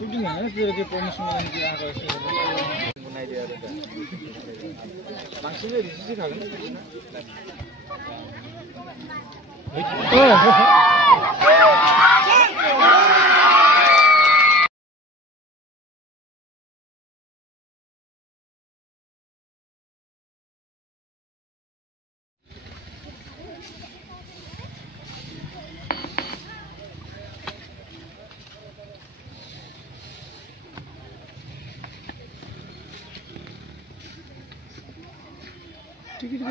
Shooting हैन त्यो के प्रमोसन गर्ने आएको यसो बनाइदिएर त मान्छेले रिसिसी खादैन टिकट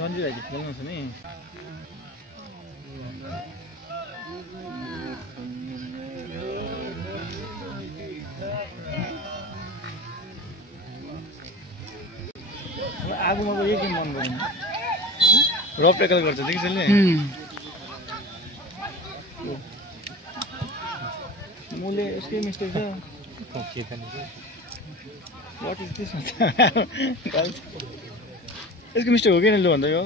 रन्जित भाइ बोल्नु छ नि आगोमा गयो के मन गर्नु रफ टेकल गर्छ देखि त्यसले मुले यसकै मिस्टेक छ के त नि व्हाट इज दिस यसको मिस्टेक हो कि नि लु भन्दा यो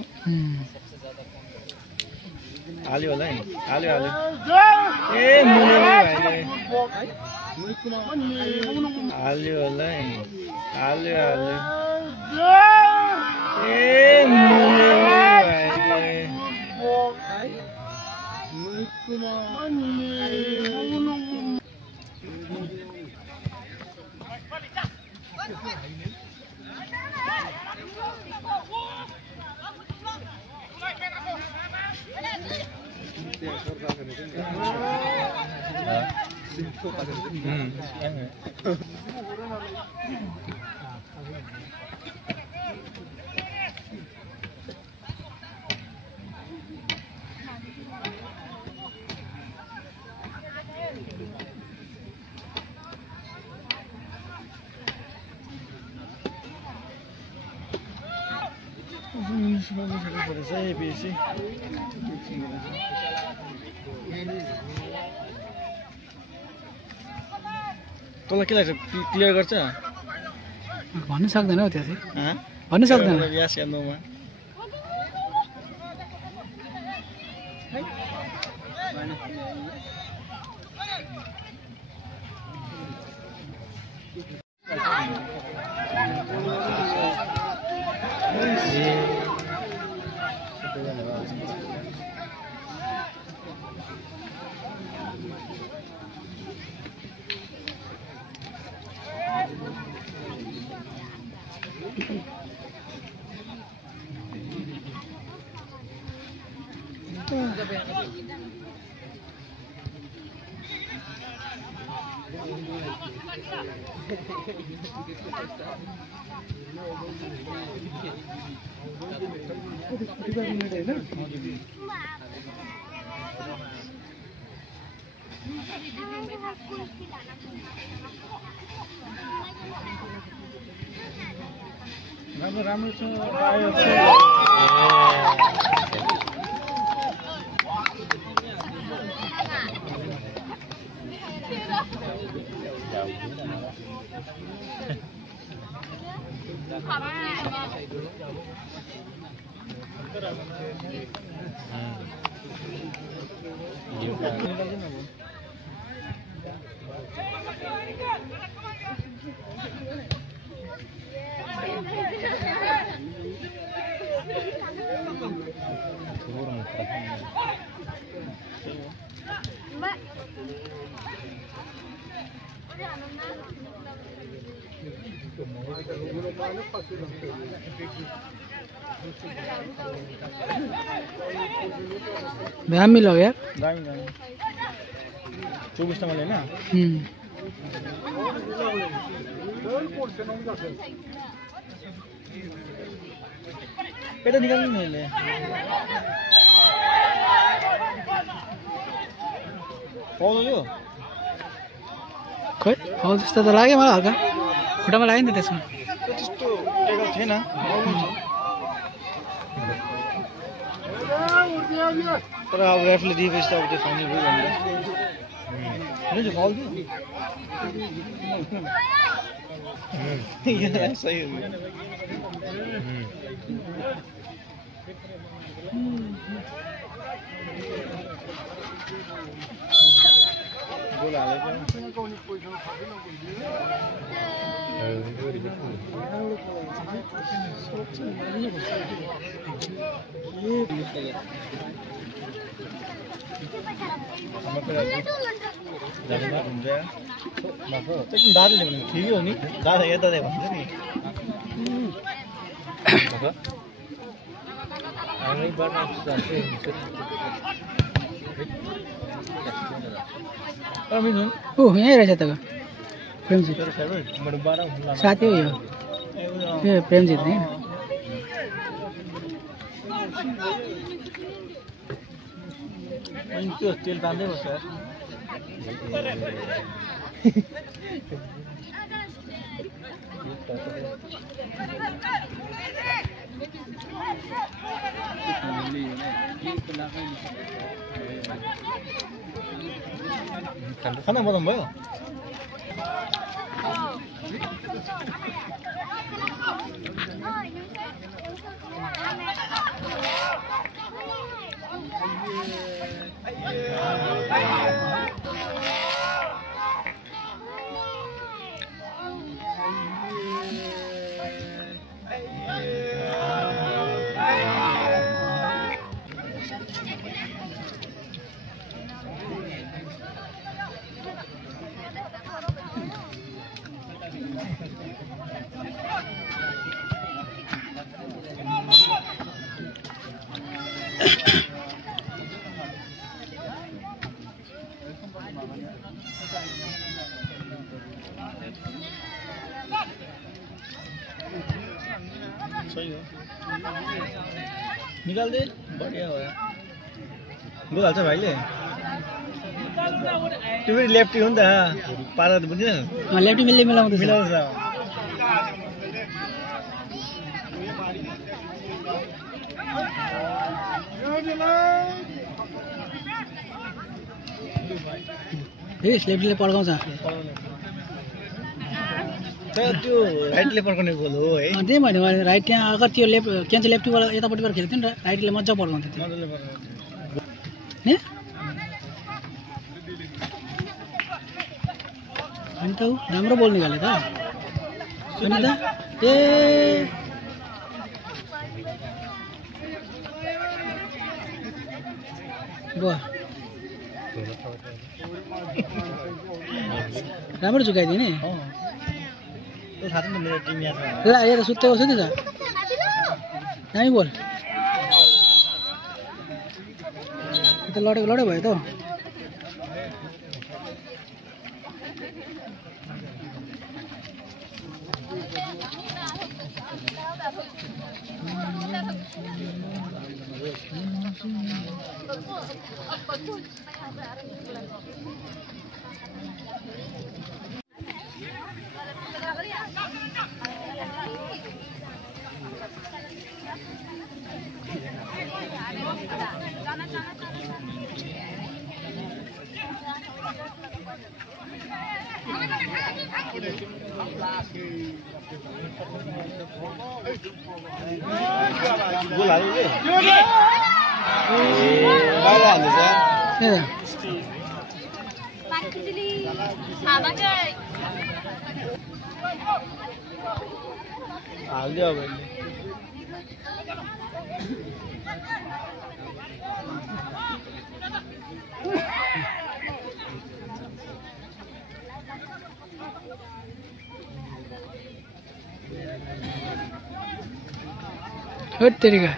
हाल्यो होला है हाल्यो ए मुले भाइले हाल्यो होला है हाल्यो ए मुले भाइले तँलाई के लाग्छ क्लियर गर्छ भन्नु सक्दैन हौ त्यो चाहिँ भन्नु सक्दैन यस यादमा राम्रो छ आयो दामी लग्यो यार दामी 24 नम्बर लेना पेटा निकाल्नु नि यसले पाउँछ यो खै पाउँछ जस्तो त लाग्यो मलाई हल्का खुट्टामा लाग्यो नि त त्यसमा त्यस्तो टेकअप थिएन तर अब रेफले दिएपछि त अब त्यो फाइनल भयो भनेर फाउल दियो सही हो गोल हालेको दादाले भने ठिकै हो नि दादा यता भन्छ नि ओ यहीँ रहेछ त प्रेमजित साथी हो यो ए प्रेमजित नि त्यो तेल तान्दै बस्छ खाना बनाउनु भयो सही हो निकाल दे बढ़िया हो गोल हाल्छ भाइले त्यो पनि लेफ्टी हो नि त पारा त बुझ्दैन लेफ्टी मिलाउँछ लेफ्टीले पड्काउँछ त्यो राइटले पड्काउने गोल हो है त्यही भने राइट त्यहाँ अगर त्यो लेफ्ट क्यान्च लेफ्टीबाट यतापट्टिबाट खेल्थ्यो नि राइटले मजा पड्काउँथ्यो त्यो अनि त राम्रो बोल निकाल्यो त सुनि त ए राम्रो झुकाइदियो नि ल यहाँ त सुत्तेको छु नि त दामी बोल त लडेको लडै भयो त गोल हाल्यो बाबा हाल्दैछ हाल्यो अब हट तेरीका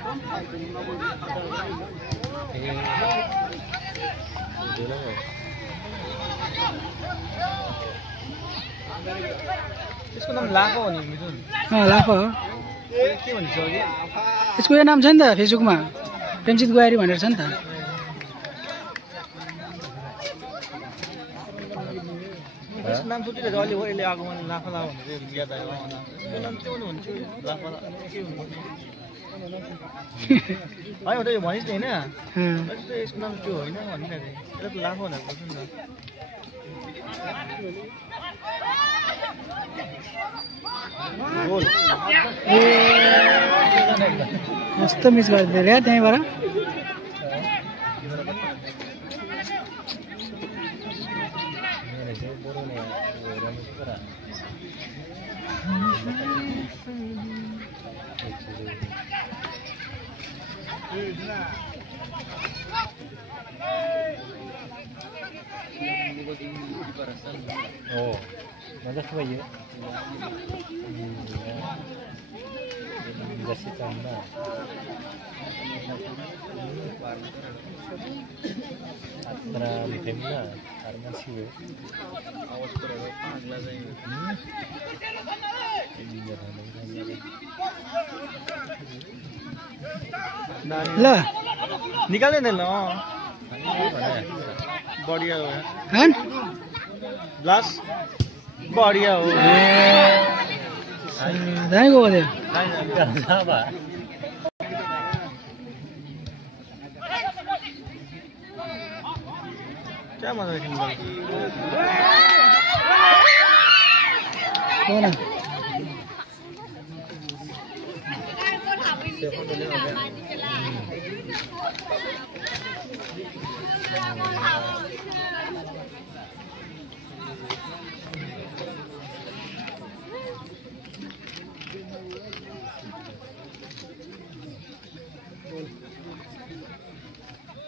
यसको नाम लाफा हो नि मिथुन लाफा हो के भन्छ अघि यसको यो नाम छ नि त फेसबुकमा प्रेमजित गोयारी भनेर छ नि त यसको नाम सोचिरहेको अहिले अहिले आएको मैले लाफाला भनेर याद आयो यसको नाम के भन्नु लाफाला के हुनु होइन त यो भनिस् नि होइन यसको नाम त्यो होइन भनिरहेको यसलाई त लाफा भनेर पर्छ नि त कस्तो मिस गरिदियो रे त्यहीँबाट Oh, mana sebaik? Bersih tanah. Atra lifemna, karena sih. आवाज गरेर पागला चाहिँ ल निकाल्ने नि ल बढिया हो हैन ग्लास बढिया हो दाइ गयो दे Apa? क्या मजा खेल्नु हो न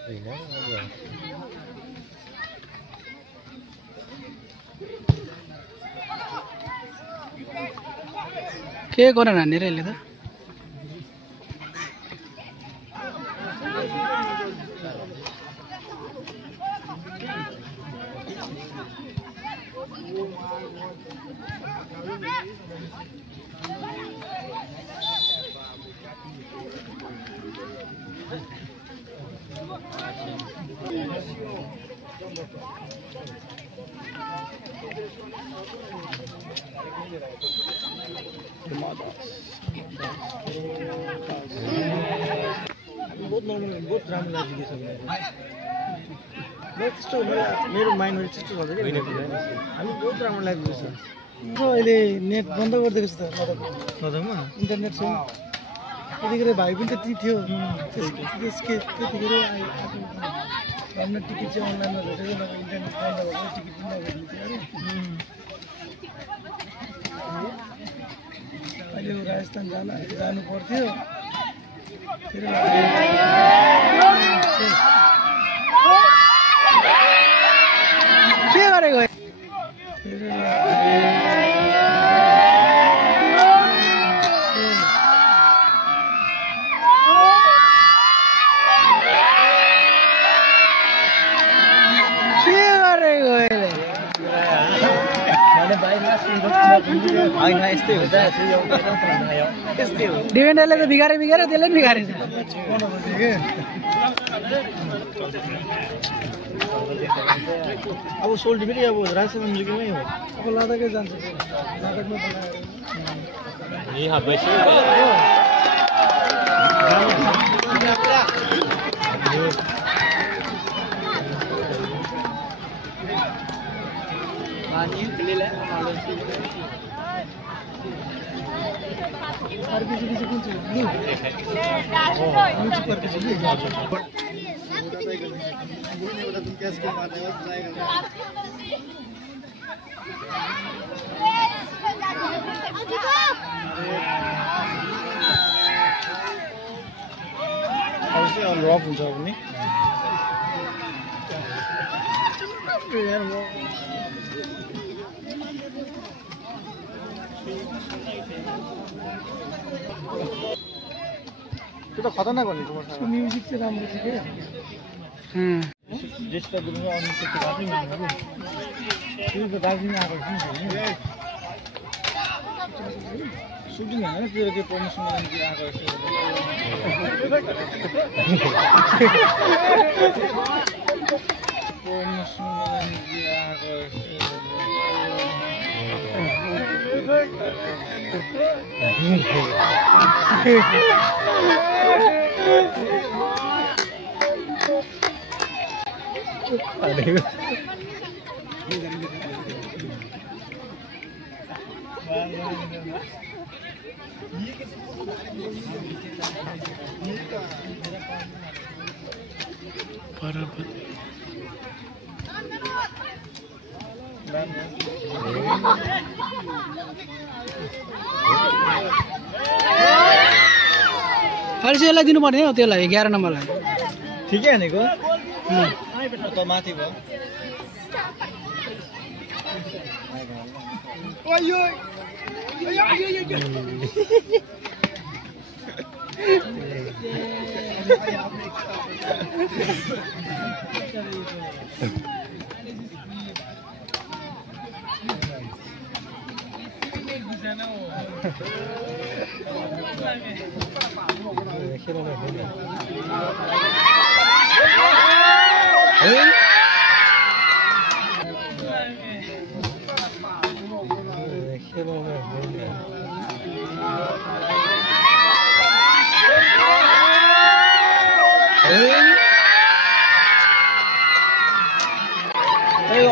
Ini apa? के गर्न हान्ने रे यसले त बहुत नर्मल बहुत राम्रो लाग्यो सब त्यस्तो मेरो माइन्डमा त्यस्तो गर्दै हामी बहुत राम्रो लाग्यो छ अहिले नेट बन्द गरिदिएको छ त नदमा इन्टरनेट छैन त्यतिखेर भाइ पनि त्यति थियो त्यसकै त्यतिखेर घरमा टिकट चाहिँ अनलाइनमा भेटेको नभए इन्टरनेट बन्द भएको टिकट पनि नभेट्ने थियो अरे अहिले राजस्थान जानु पर्थ्यो फेरि के गरेको डिफेन्डरले त बिगारे त्यसले पनि बिगारेछ अब सोल्टी फेरि अब राजस्थान म्युजिकमै हो अब लद्दाखै जान्छ लद्दाखमा Ini habis अन रक हुन्छ पनि त्यो त खतरनाक हो नि म्युजिक चाहिँ राम्रो छ के ज्येष्ठ गुरुङ अनि त्यस्तो भएको त्यो त दार्जिलिङ आएको सुटिङ होइन त्यो के प्रमोसनको लागि आएको प्रमोसनको लागि आएको अहिले चाहिँ यसलाई दिनुपर्ने हो त्यसलाई 11 नम्बरलाई ठिकै हानेको त माथि भयो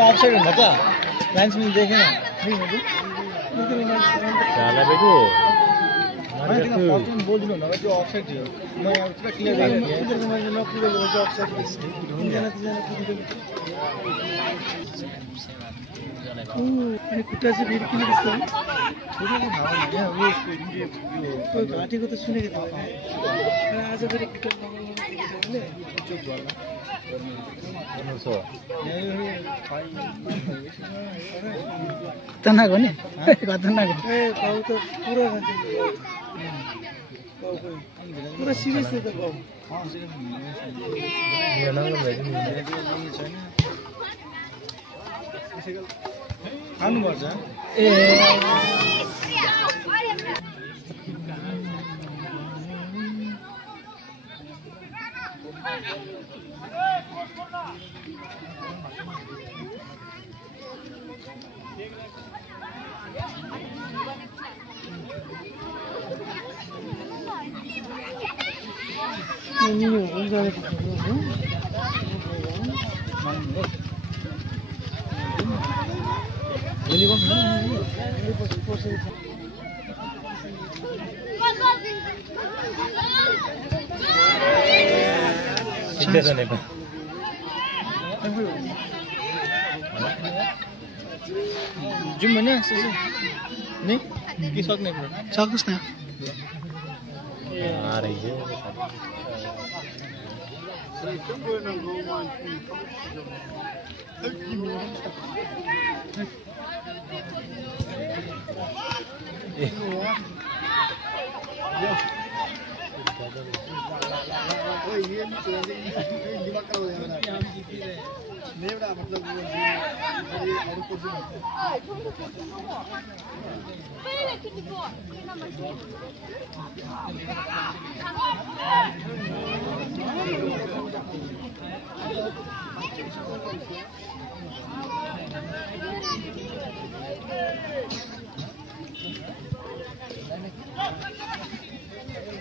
ऑफसाइड हुँदा त लाइन्स मिल देखेन जाला बेटु बोलिदिनु भन्दा त्यो अफसाइड थियो म यहाँ पुरा क्लियर गरेको मान्छे नपुगेको चाहिँ अफसाइड अनि खुट्टा चाहिँ फेरि किन त्यस्तो घाँटीको त सुनेको थिएँ आज फेरि खुट्टा खतरनाक हो नि खतरनाक गाउँ त पुरा सिरियस थियो त गाउँ खानुपर्छ जाउँ भने नि के सक्ने सक्नुहोस् न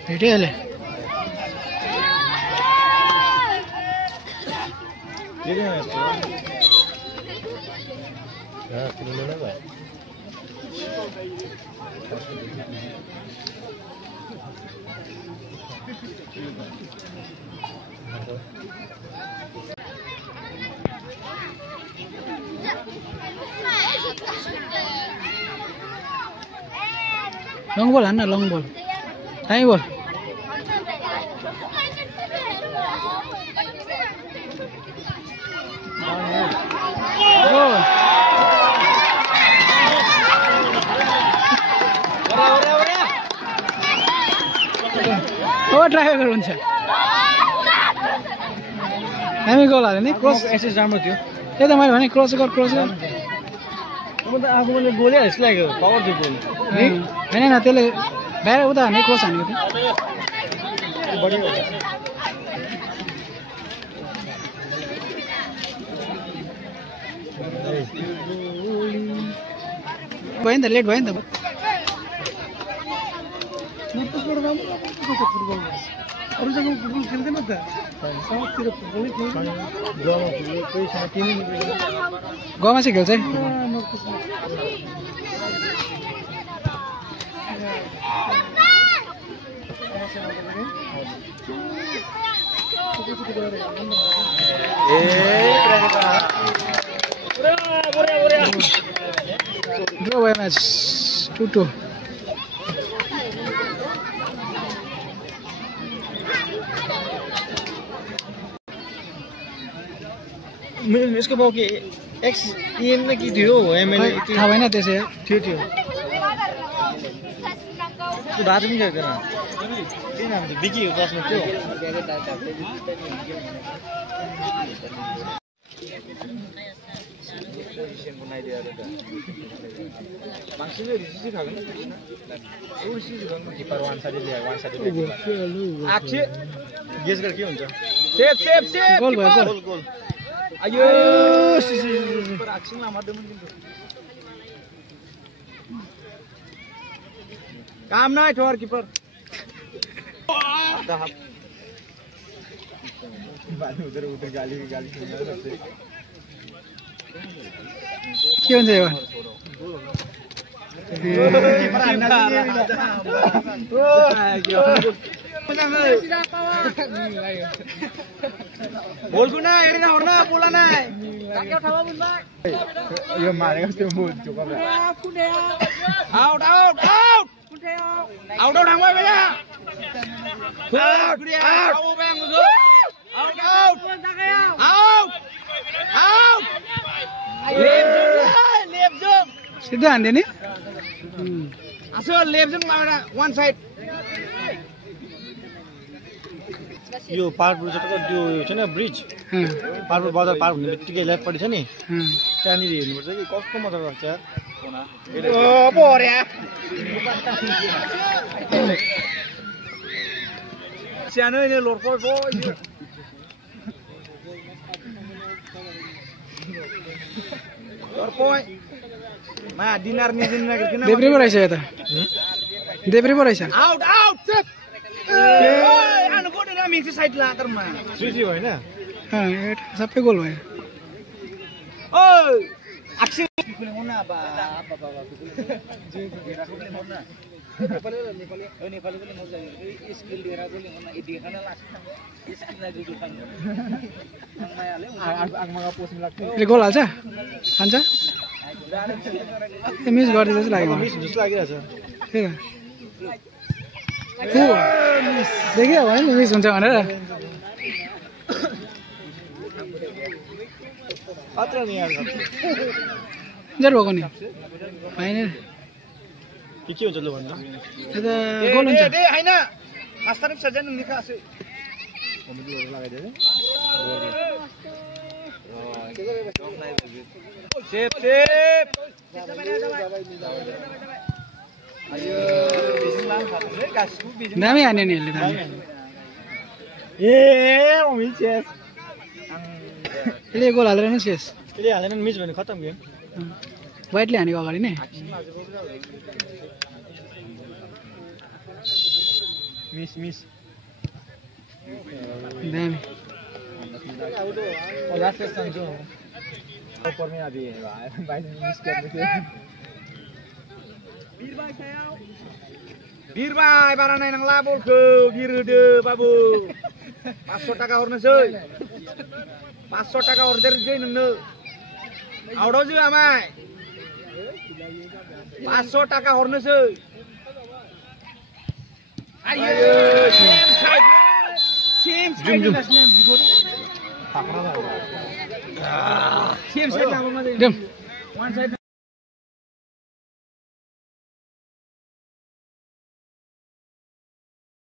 भेटिहाले लङ बल हान्न लङ बल टाइम बल ड्राइभर हुन्छ हामी गोल हाल्यो नि क्रस एसेस राम्रो थियो त्यही त मैले भने क्रस गर अब त आफूले गोलै जस्तो लाग्यो पावर थियो गोल होइन न त्यसले बाहिर उता हाने क्रस हानेको थियो बढी भयो नि त लेट भयो नि त साउथबाट राम्रो राम्रो फुटबल अरू जग्गामा फुटबल खेल्दैन त साउथतिर फुटबलै खेल्दैन गोवामा फुटबल कोही छैन टिमै गोवामा चाहिँ खेल्छ है ड्र भयो म्याच 2-2 यसको बाउ के एक्स एम न के थियो एमएलए थाहा भएन त्यसै थियो त्यो बाटो पनि गर्दैन के नाम थियो बिकी हो बस्नु थियो मान्छेले रिसिसी खाएको नि ओ रिसिसी गर्नु किपर वान साइड ल्यायो आछि गेस गर के हुन्छ सेफ सेफ सेफ गोल भयो गोल गोल आयो किपर आछिङ ला मध्यम किन्तु काम नै ठोर किपर बाली उधर उधर गाली सुन्दा सबसे के हुन्छ यो किपर हान्ना बोल कुना हेरिना horna बोला नाइ काक्या ठावा बुनबा यो मारेको त्यो मु जोका आउट आउट आउट आउट थांबाय बेला आउट आउट बेंग मुजो out out out out left जोक सिधा हान्दियो नि असो लेफ्ट जोक मारा वन साइड यो पारपुर जताको त्यो छैन ब्रिज पारपुर बजार पार हुने बित्तिकै लेफ्टपट्टि छ नि त्यहाँनिर हेर्नुपर्छ कि कस्तो मजा लाग्छ यार ओ बोर्या सानो नि लोरपो पो लोरपो मा डिनर नि दिनमा किन देब्रेमा रहेछ यता देब्रेमा रहेछ आउट आउट चेक आनु कोड न मिक्स साइड ला तरमा 3-3 हैन सबै गोल भयो ओइ एक्सन कुले मना बा जे गेरा कुले मना नेपाली पनि मजा स्किल लिएर जले मना ए देखान लाग्छ स्किल ला जुजु खान मायाले आगमागा पोस्न लाग्छ यसले गोल हाल्छ हान्छ मिस गर्दै जस्तो लाग्यो मिस जस्तो लागिरहेछ त्यही त देखियो भने नि मिस हुन्छ भनेर अत्र नि यार जर भएको नि हैन के हुन्छ ल भन्नु यता गोल हुन्छ ए हैन मास्टर सजन निका आसे कमेडी लगाइदिए सेफ सेफ आयो बिस्लाम खाले गासु बिजन दामी हान्यो नि यसले दामी ए ओमिल चेस यसले गोल हालेर नि शेष यसले हालेन मिस भने खतम गेम वाइटले हानेको अगाडि नै मिस दामी लास्ट संजो ऊपर में अभी भाई मिस कर दिए वीर भाइ बारा नाइ नंला बलखौ वीर होदो बाबु 500 टाका हरनोसै 500 टाका हरदेरसै नोंनो आउटआव जो आमाय 500 टाका हरनोसै आयो सेम साइड सेम साइड अब वन साइड